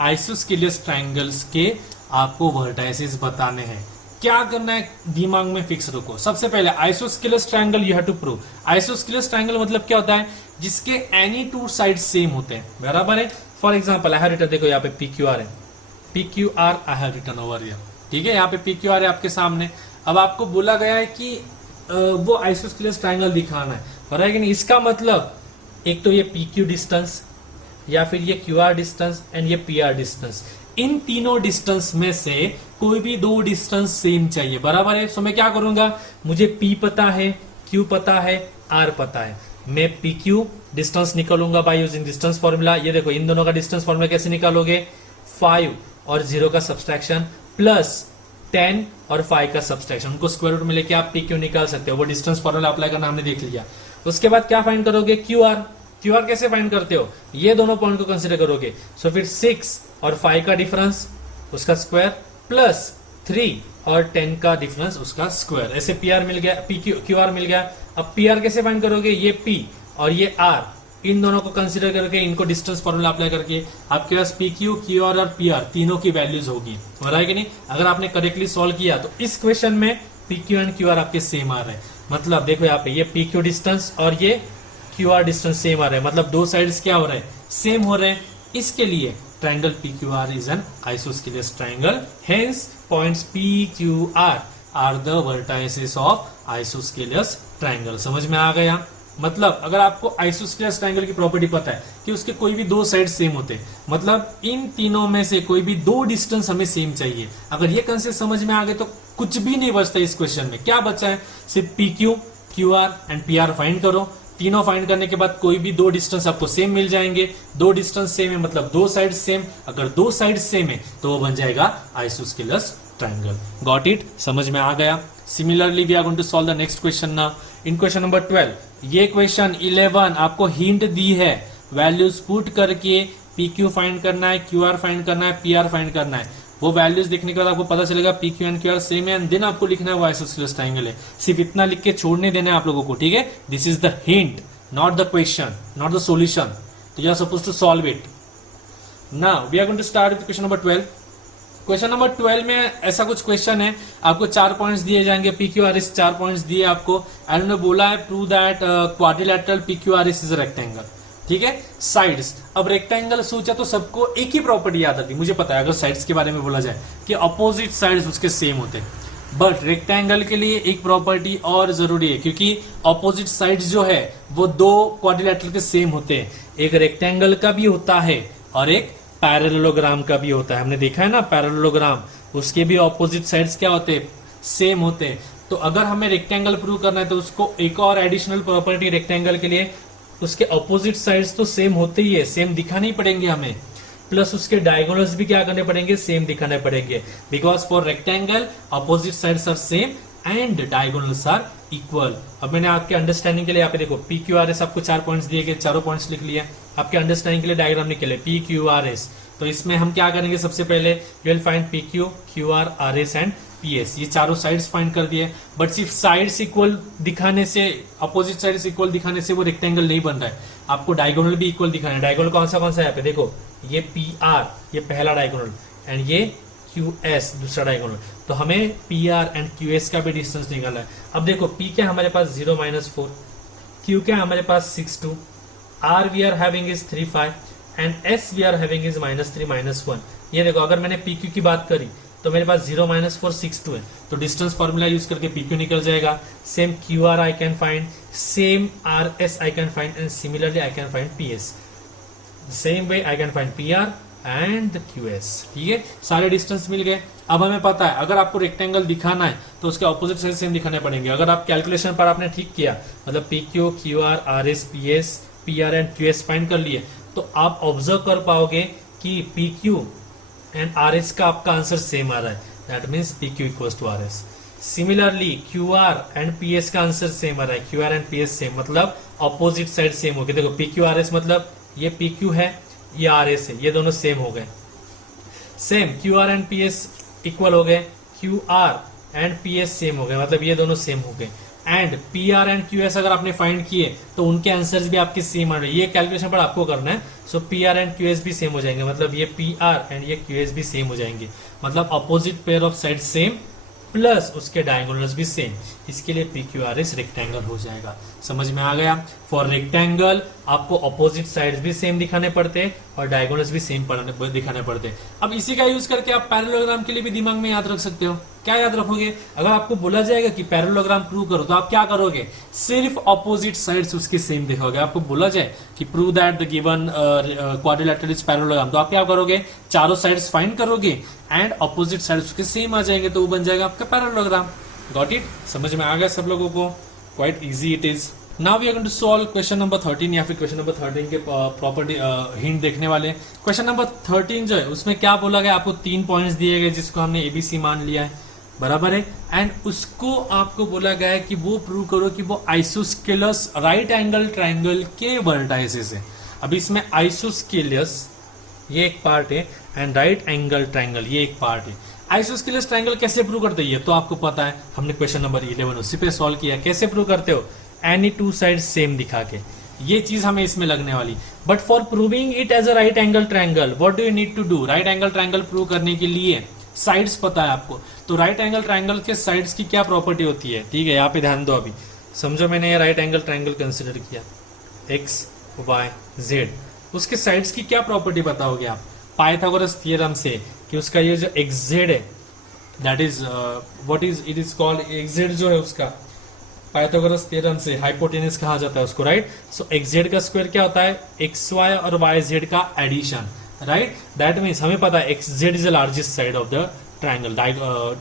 आइसोस्केलियस triangles के आपको वर्टाइसेस बताने हैं. क्या करना है, दिमाग में फिक्स रखो. सबसे पहले isosceles triangle you have to prove. Isosceles triangle मतलब क्या होता है, जिसके एनी टू साइड सेम होते हैं, बराबर है. For example I have written, देखो यहाँ पे PQR है, PQR I have written over here. ठीक है, यहाँ पे PQR है आपके सामने. अब आपको बोला गया है कि वो आइसोस्केलियस ट्रायंगल दिखाना है, बराबर है कि नहीं. इसका मतलब एक तो ये PQ डिस्टेंस या फिर ये QR डिस्टेंस एंड ये PR डिस्टेंस, इन तीनों डिस्टेंस में से कोई भी दो डिस्टेंस सेम चाहिए, बराबर है. सो मैं क्या करूंगा, मुझे P पता है, Q पता है, R पता है, मैं PQ डिस्टेंस निकालूंगा बाय यूजिंग डिस्टेंस फॉर्मूला. ये देखो, इन दोनों का डिस्टेंस फॉर्मूला कैसे निकालोगे, 5 और 0 का सब्सट्रैक्शन प्लस 10 और 5 का सब्सट्रैक्शन, उनको स्क्वायर रूट में लेके आप PQ निकाल सकते हो. वो डिस्टेंस फॉर्मूला अप्लाई करना हमने देख लिया. उसके बाद क्या फाइंड करोगे, QR. QR कैसे फाइंड करते हो, ये दोनों पॉइंट को कंसीडर करोगे. सो फिर 6 और 5 का डिफरेंस उसका स्क्वायर प्लस 3 और 10 का डिफरेंस उसका स्क्वायर. ऐसे PR मिल गया, QR मिल गया. अब PR कैसे फाइंड करोगे, ये P और ये R, इन दोनों को कंसीडर करके इनको डिस्टेंस फॉर्मूला अप्लाई करके आपके पास PQ, QR और PR तीनों की वैल्यूज होगी, हो रहा है कि नहीं. अगर आपने करेक्टली सॉल्व किया तो इस क्वेश्चन में PQ एंड QR आपके सेम आ रहे हैं. मतलब देखो यहाँ पे ये PQ डिस्टेंस और ये QR डिस्टेंस सेम आ रहे हैं, मतलब दो साइड्स क्या हो रहे हैं, सेम हो रहे हैं. इसके लिए triangle PQR is an isosceles triangle, hence points PQR are the vertices of isosceles triangle. समझ में आ गया. मतलब अगर आपको आइसोस्केलियस ट्रायंगल की प्रॉपर्टी पता है कि उसके कोई भी दो साइड सेम होते हैं, मतलब इन तीनों में से कोई भी दो डिस्टेंस हमें सेम चाहिए. अगर ये कंसेप्ट समझ में आ गए तो कुछ भी नहीं बचता इस क्वेश्चन में. क्या बचा है, सिर्फ PQ, QR and PR find करो. तीनों फाइंड करने के बाद कोई भी दो डिस्टेंस आपको सेम मिल जाएंगे. दो डिस्टेंस सेम है मतलब दो साइड सेम. अगर दो साइड सेम है तो वो बन जाएगा आइसोस्केलियस ट्रायंगल. गॉट इट, समझ में आ गया. Similarly we are going to solve the next question now. In question number 12, ये क्वेश्चन 11 आपको हिंट दी है, वैल्यूज पुट करके PQ फाइंड करना है, QR फाइंड करना है, PR फाइंड करना है. वो वैल्यूज देखने के बाद आपको पता चलेगा PQ एंड QR सेम है, एंड देन आपको लिखना है वो आइसोस्केलियस ट्रायंगल है. सिर्फ इतना लिख के छोड़ने देना है आप लोगों को. ठीक है, this is the hint, not the question, not the solution. तो you are supposed to solve it. Now we are going to start with question number 12. Question number 12 में ऐसा कुछ क्वेश्चन है, आपको 4 पॉइंट्स दिए जाएंगे. PQRS 4 पॉइंट्स दिए आपको, एंड उन्होंने बोला है prove that quadrilateral PQRS is rectangle. ठीक है, साइड्स. अब रेक्टेंगल सोचा तो सबको एक ही प्रॉपर्टी याद आती, मुझे पता है. अगर साइड्स के बारे में बोला जाए कि अपोजिट साइड्स उसके सेम होते हैं, बट रेक्टेंगल के लिए एक प्रॉपर्टी और जरूरी है, क्योंकि अपोजिट साइड्स जो है वो दो क्वाड्रिलैटरल के सेम होते हैं. एक रेक्टेंगल का भी होता है और एक पैरेललोग्राम का भी होता है. हमने देखा है ना पैरेललोग्राम, उसके भी ऑपोजिट साइड्स क्या होते हैं, सेम होते हैं. तो अगर हमें रेक्टेंगल प्रूव करना है तो उसको एक और एडिशनल प्रॉपर्टी रेक्टेंगल के लिए, उसके ऑपोजिट साइड्स तो सेम होते ही है, सेम दिखाने पड़ेंगे हमें, प्लस उसके डायगोनल्स भी क्या करने पड़ेंगे, सेम दिखाने पड़ेंगे. Because for rectangle opposite sides are same and diagonals are equal. अब मैंने आपके अंडरस्टैंडिंग के लिए यहाँ पे देखो पी क्यू आर एस आपको 4 पॉइंट्स दिए गए, चारों पॉइंट्स लिख लिए। आपके अंडरस्टैंडिंग के लिए डायग्राम निकले पी क्यू आर एस। तो इसमें हम क्या करेंगे, सबसे पहले you will find P Q, Q R, R S and P S. ये चारों साइड्स फाइंड कर दिए, बट सिर्फ साइड्स इक्वल दिखाने से, अपोजिट साइड्स इक्वल दिखाने से वो रेक्टेंगल नहीं बन रहा है। आपको डायगोनल भी इक्वल दिखाना है। डायगोनल कौन सा है यहाँ पे देखो, ये पी आर ये पहला डायगोनल एंड ये क्यू एस दूसरा डायगोनल। तो हमें P R and Q S का भी डिस्टेंस निकालना है। अब देखो पी क्या हमारे पास 0 - 4, क्यू क्या हमारे पास 6 2, R we are having is 3 5 and S we are having is -3 - 1। ये देखो अगर मैंने पी क्यू की बात करी तो मेरे पास 0 - 4 6 2 है, तो डिस्टेंस फॉर्मूला यूज करके पी क्यू निकल जाएगा। Same Q R I can find, same R S I can find and similarly I can find P S. Same way I can find P R and Q S. ठीक है, सारे distance मिल गए। अब हमें पता है अगर आपको रेक्टेंगल दिखाना है तो उसके ऑपोजिट साइड सेम दिखाने पड़ेंगे। अगर आप कैलकुलेशन पर आपने ठीक किया, मतलब P Q, Q R, R S, P R and Q S find कर लिए, तो आप ऑब्जर्व कर पाओगे कि P Q and R S का आपका आंसर सेम आ रहा है। That means P Q equals to R S. Similarly Q R and P S का आंसर सेम आ रहा है। Q R and P S same, मतलब ऑपोजिट साइड सेम हो गए। देखो पी क्यू आर एस मतलब ये पी क्यू है, ये आर एस है, ये दोनों सेम हो गए। Same Q R and P S equal हो गए, Q R and P S same हो गए, मतलब ये दोनों सेम हो गए। And P R and Q S अगर आपने फाइंड किए तो उनके आंसर्स भी आपके सेम आ रहे हैं। ये कैलकुलेशन पर आपको करना है। So P R and Q S भी सेम हो जाएंगे, मतलब ये पी आर एंड ये क्यू एस भी सेम हो जाएंगे, मतलब opposite pair of side same plus उसके डायगोनल्स भी सेम। इसके लिए P Q R S rectangle हो जाएगा। समझ में आ गया? फॉर रेक्टेंगल आपको अपोजिट साइड्स भी सेम दिखाने पड़ते हैं और डायगोनल्स भी सेम दिखाने पड़ते हैं। अब इसी का यूज करके आप पैरेललोग्राम के लिए भी दिमाग में याद रख सकते हो। क्या याद रखोगे? अगर आपको बोला जाएगा कि पैरेललोग्राम प्रूव करो तो आप क्या करोगे? सिर्फ अपोजिट साइड्स उसके सेम देखोगे। आपको बोला जाए कि prove that the given quadrilateral is parallelogram, तो आप क्या करोगे? चारों साइड्स फाइंड करोगे एंड अपोजिट साइड्स उसके सेम आ जाएंगे, तो वो बन जाएगा आपका पैरेललोग्राम। Got it? समझ में आ गया सब लोगों को? Quite easy it is. Now we are going to solve question number 13 या फिर क्वेश्चन नंबर 13 के प्रॉपर्टी हिंट देखने वाले। क्वेश्चन नंबर 13 जो है उसमें क्या बोला गया, आपको 3 पॉइंट्स दिए गए जिसको हमने एबीसी मान लिया है, बराबर है। एंड उसको आपको बोला गया है कि वो प्रूव करो कि वो आइसोस्केलस राइट एंगल ट्राइंगल के वर्टाइसेस है। अब इसमें आइसोस्केलस ये एक पार्ट है एंड राइट एंगल ट्राइंगल ये एक पार्ट है। आइसोस्केलस ट्राइंगल कैसे प्रूव करते हैं तो आपको पता है, हमने क्वेश्चन नंबर 11 उसी पे सॉल्व किया। कैसे प्रूव करते हो? एनी टू साइड सेम दिखा के, ये चीज हमें इसमें लगने वाली। But for proving it as a right angle triangle what do you need to do? Right angle triangle prove करने के लिए साइड्स पता है आपको, तो राइट एंगल ट्राइंगल के साइड्स की क्या प्रॉपर्टी होती है? ठीक है, यहाँ पे ध्यान दो। अभी समझो मैंने राइट एंगल ट्राइंगल कंसिडर किया, एक्स वाई जेड, उसके साइड्स की क्या प्रॉपर्टी बताओगे आप? पाइथागोरस थ्योरम से कि उसका ये जो एक्स जेड है that is what is it is called, x Z जो है उसका पाइथागोरस थ्योरम से हाइपोटेनस कहा जाता है उसको, राइट। सो एक्स जेड का स्क्वायर क्या होता है? एक्स वाई और वाई जेड का एडिशन, राइट। दैट मीन्स हमें पता है x Z is the largest side of the triangle,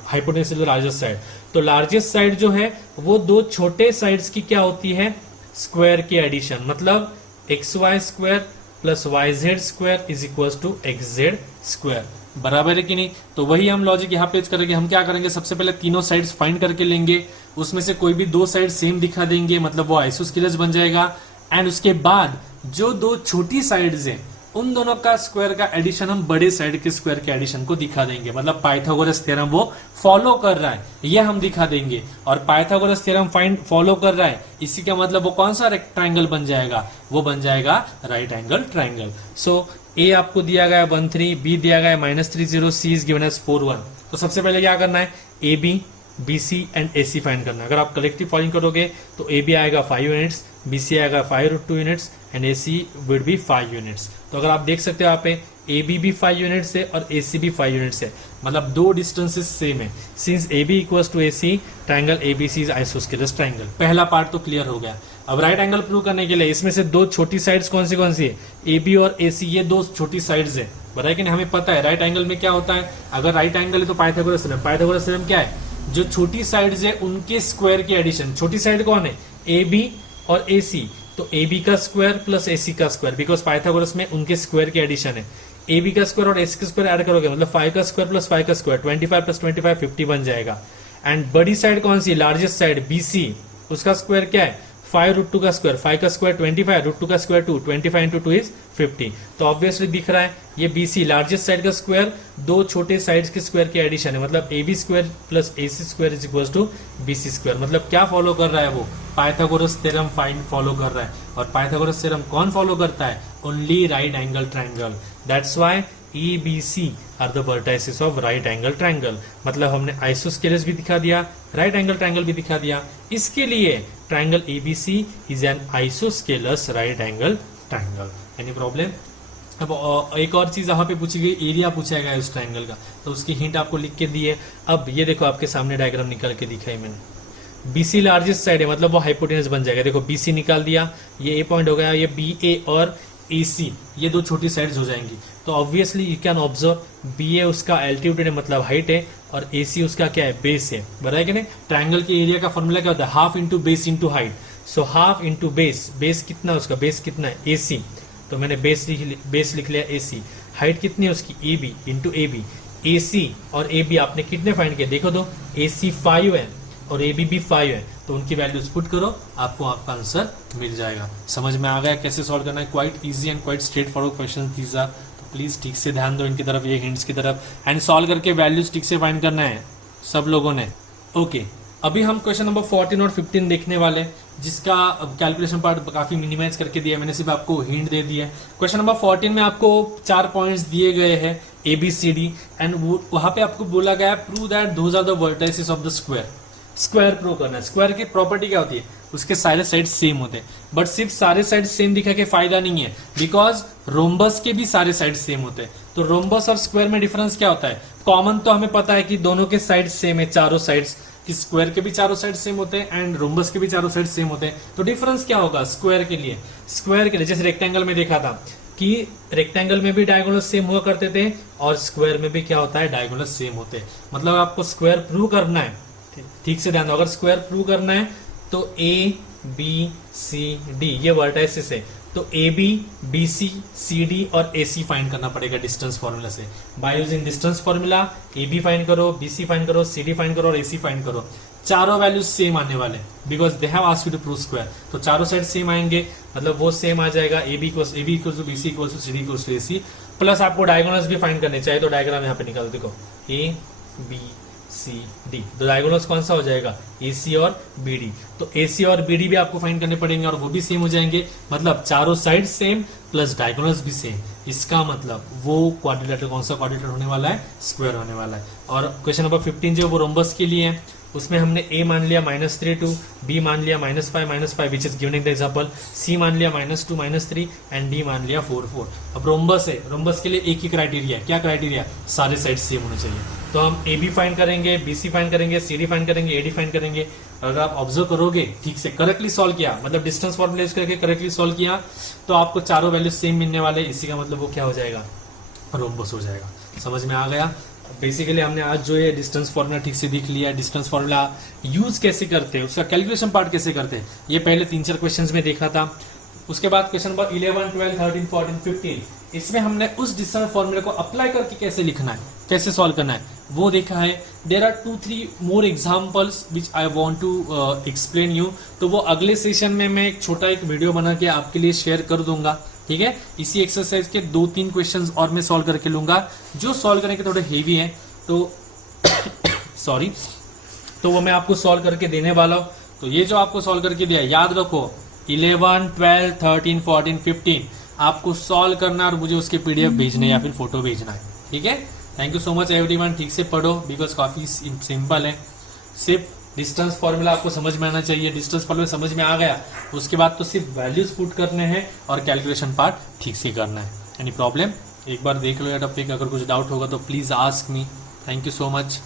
hypotenuse is the largest side. तो लार्जेस्ट साइड जो है वो दो छोटे साइड्स की क्या होती है? स्क्वायर की एडिशन, मतलब X Y square plus Y Z square is equal to X Z square, बराबर है कि नहीं? तो वही हम लॉजिक यहाँ पे करेंगे। हम क्या करेंगे, सबसे पहले तीनों साइड्स फाइंड करके लेंगे, उसमें से कोई भी दो साइड सेम दिखा देंगे, मतलब वो आइसोस्केलस बन जाएगा। एंड उसके बाद जो दो छोटी साइड्स हैं उन दोनों का स्क्वायर का एडिशन हम बड़े साइड के स्क्वायर के एडिशन को दिखा देंगे, मतलब पाइथागोरस थ्योरम वो फॉलो कर रहा है ये हम दिखा देंगे। और पाइथागोरस थ्योरम फॉलो कर रहा है, इसी का मतलब वो कौन सा रेक्टेंगल बन जाएगा? वो बन जाएगा राइट एंगल ट्राइंगल। सो ए आपको दिया गया 1 3, बी दिया गया -30, सी इज गिवन एज 4 1। तो सबसे पहले क्या करना है? A B, B C and A C find करना है। अगर आप कलेक्टिव फाइंड करोगे तो ए बी आएगा 5 यूनिट्स, बी सी आएगा 5√2 units and A C will be 5 units. तो अगर आप देख सकते हो यहाँ पे ए बी भी 5 यूनिट्स है और ए सी भी 5 यूनिट्स है, मतलब दो डिस्टेंसेस सेम है। Since A B equals to A C, triangle A B C is isosceles triangle. पहला पार्ट तो क्लियर हो गया। अब राइट एंगल प्रूव करने के लिए इसमें से दो छोटी साइड्स कौन सी है? ए बी और ए सी, ये दो छोटी साइड्स है, बराबर कि नहीं? हमें पता है राइट एंगल में क्या होता है। अगर राइट एंगल है तो पाइथागोरस थ्योरम, पाइथागोरस थ्योरम क्या है? जो छोटी साइड्स है उनके स्क्वायर की एडिशन। छोटी साइड कौन है? ए बी और ए सी, तो ए बी का स्क्वायर प्लस ए सी का स्क्वायर, बिकॉज पाइथागोरस में उनके स्क्वायर की एडिशन है। ए बी का स्क्वायर और ए सी का स्क्वायर ऐड करोगे मतलब 5 का स्क्वायर प्लस 5 का स्क्वायर, 25 प्लस 25 50 बन जाएगा। एंड बड़ी साइड कौन सी? लार्जेस्ट साइड बी सी, उसका स्क्वायर क्या है 5 रूट 2 का स्क्वायर, 5 का स्क्वायर 25, रूट 2 का स्क्वायर 2, 25 इंटू 2 इज 50। तो ऑब्वियसली दिख रहा है ये बीसी लार्जेस्ट साइड का स्क्वायर दो छोटे साइड्स के स्क्वायर की एडिशन है, मतलब A B square plus A C square is equal to B C square. मतलब क्या फॉलो कर रहा है वो, पाइथागोरस थ्योरम फाइंड फॉलो कर रहा है। और पाइथागोरस थ्योरम कौन फॉलो करता है, only right angle triangle. That's why E B C are the vertices of right angle triangle. मतलब हमने आइसोस्केलस भी दिखा दिया, राइट एंगल ट्राइंगल भी दिखा दिया। इसके लिए triangle ABC is an isosceles right angle triangle. Any problem? अब एक और चीज यहाँ पे पूछी गई, एरिया पूछा गया उस ट्राइंगल का, तो उसकी हिंट आपको लिख के दी है। अब ये देखो आपके सामने डायग्राम निकाल के दिखाई मैंने। बीसी लार्जेस्ट साइड है, मतलब वो हाइपोटेनस बन जाएगा। देखो बीसी निकाल दिया, ये ए पॉइंट हो गया, ये बी ए और ए सी ये दो छोटी साइड्स हो जाएंगी। तो obviously you can observe B A उसका एल्टीट्यूड है, मतलब हाइट है, और ए सी उसका क्या है, बेस है। बराबर कि नहीं? ट्राइंगल के एरिया का फॉर्मूला क्या होता है, half into base into height. So half into base, base कितना है उसका, बेस कितना है ए सी, तो मैंने बेस लिख लिया ए सी। हाइट कितनी है उसकी, A B into A B. A C और ए बी आपने कितने फाइंड किए, देखो तो ए सी 5 है और ए बी भी 5 है, तो उनकी वैल्यूज पुट करो, आपको आपका आंसर मिल जाएगा। समझ में आ गया कैसे सॉल्व करना है? Quite easy and quite straightforward question these are. तो प्लीज ठीक से ध्यान दो इनकी तरफ, ये हिंट्स की तरफ, एंड सॉल्व करके वैल्यूज ठीक से फाइंड करना है सब लोगों ने। ओके, अभी हम क्वेश्चन नंबर 14 और 15 देखने वाले, जिसका कैलकुलेशन पार्ट काफी मिनिमाइज करके दिया है, मैंने सिर्फ आपको हिंट दे दिया है। क्वेश्चन नंबर 14 में आपको 4 पॉइंट्स दिए गए हैं A B C D, and वहां पे आपको बोला गया है prove that those are the vertices of the square. Square prove करना है। स्क्वायर की प्रॉपर्टी क्या होती है, उसके सारे साइड सेम होते हैं। बट सिर्फ सारे साइड सेम दिखा के फायदा नहीं है, बिकॉज रोम्बस के भी सारे साइड सेम होते हैं। तो रोम्बस और स्क्वायर में डिफरेंस क्या होता है, कॉमन तो हमें पता है कि दोनों के साइड सेम है, चारों साइड्स, कि स्क्वायर के भी चारों साइड सेम होते हैं एंड रोम्बस के भी चारों साइड सेम होते हैं। तो डिफरेंस क्या होगा स्क्वायर के लिए, स्क्वायर के लिए जैसे रेक्टेंगल में देखा था कि रेक्टेंगल में भी डायगोनल सेम हुआ करते थे और स्क्वायर में भी क्या होता है, डायगोनल सेम होते हैं। मतलब आपको स्क्वायर प्रूव करना है, ठीक से ध्यान दो, अगर स्क्वायर प्रूव करना है तो ए बी सी डी ये वर्टाइसेस है, तो A B B C C D और ए सी फाइंड करना पड़ेगा डिस्टेंस फॉर्मूला से। By using distance formula A B find करो, बी सी फाइंड करो, सी डी फाइंड करो और ए सी फाइंड करो। चारों वैल्यूज सेम आने वाले, because they have asked you to prove square. तो चारों साइड सेम आएंगे, मतलब वो सेम आ जाएगा, A B equals to B C equals to C D equals to A C. Plus आपको डायगोनल्स भी फाइंड करने चाहिए, तो डायग्राम यहाँ पे निकाल देखो, ए बी सी डी, तो डायगोनल्स कौन सा हो जाएगा, ए सी और बी डी। तो ए सी और बी डी भी आपको फाइंड करने पड़ेंगे और वो भी सेम हो जाएंगे, मतलब चारों साइड सेम प्लस डायगोनल्स भी सेम। इसका मतलब वो क्वाड्रिलेटरल कौन सा क्वाड्रिलेटरल होने वाला है, स्क्वायर होने वाला है। और क्वेश्चन नंबर 15 जो वो रोम्बस के लिए है, उसमें हमने a मान लिया -3 b मान लिया -5 which is given in the example, c मान लिया -2 -3 एंड d मान लिया 4 अब रोम्बस है, रोम्बस के लिए एक ही क्राइटेरिया है, क्या क्राइटेरिया, सारे साइड सेम होने चाहिए। तो हम ए बी फाइंड करेंगे, बी सी फाइंड करेंगे, सी डी फाइंड करेंगे, ए डी फाइंड करेंगे। अगर आप ऑब्जर्व करोगे ठीक से, करेक्टली सॉल्व किया, मतलब डिस्टेंस फॉर्मूला यूज करके करेक्टली सॉल्व किया, तो आपको चारों वैल्यू सेम मिलने वाले। इसी का मतलब वो क्या हो जाएगा, रोम्बस हो जाएगा। समझ में आ गया? बेसिकली हमने आज जो है डिस्टेंस फॉर्मूला ठीक से देख लिया, डिस्टेंस फॉर्मूला यूज कैसे करते हैं, उसका कैलकुलेशन पार्ट कैसे करते हैं, ये पहले 3-4 क्वेश्चंस में देखा था। उसके बाद क्वेश्चन नंबर 11, 12, 13, 14, 15 इसमें हमने उस डिस्टेंस फॉर्मूला को अप्लाई करके कैसे लिखना है, कैसे सॉल्व करना है वो देखा है। There are 2-3 more examples which I want to explain you, तो वो अगले सेशन में मैं एक छोटा एक वीडियो बना के आपके लिए शेयर कर दूंगा, ठीक है। इसी एक्सरसाइज के 2-3 क्वेश्चंस और मैं सॉल्व करके लूंगा, जो सॉल्व करने के थोड़े हेवी हैं, तो सॉरी, तो वो मैं आपको सॉल्व करके देने वाला हूं। तो ये जो आपको सॉल्व करके दिया, याद रखो 11, 12, 13, 14, 15 आपको सॉल्व करना और मुझे उसके पीडीएफ भेजने या फिर फोटो भेजना है, ठीक है। Thank you so much everyone, ठीक से पढ़ो बिकॉज काफी सिंपल है। सिर्फ डिस्टेंस फॉर्मूला आपको समझ में आना चाहिए, डिस्टेंस फॉर्मूला समझ में आ गया, उसके बाद तो सिर्फ वैल्यूज पुट करने हैं और कैलकुलेशन पार्ट ठीक से करना है। एनी प्रॉब्लम, एक बार देख लो या टॉपिक, अगर कुछ डाउट होगा तो please ask me. Thank you so much.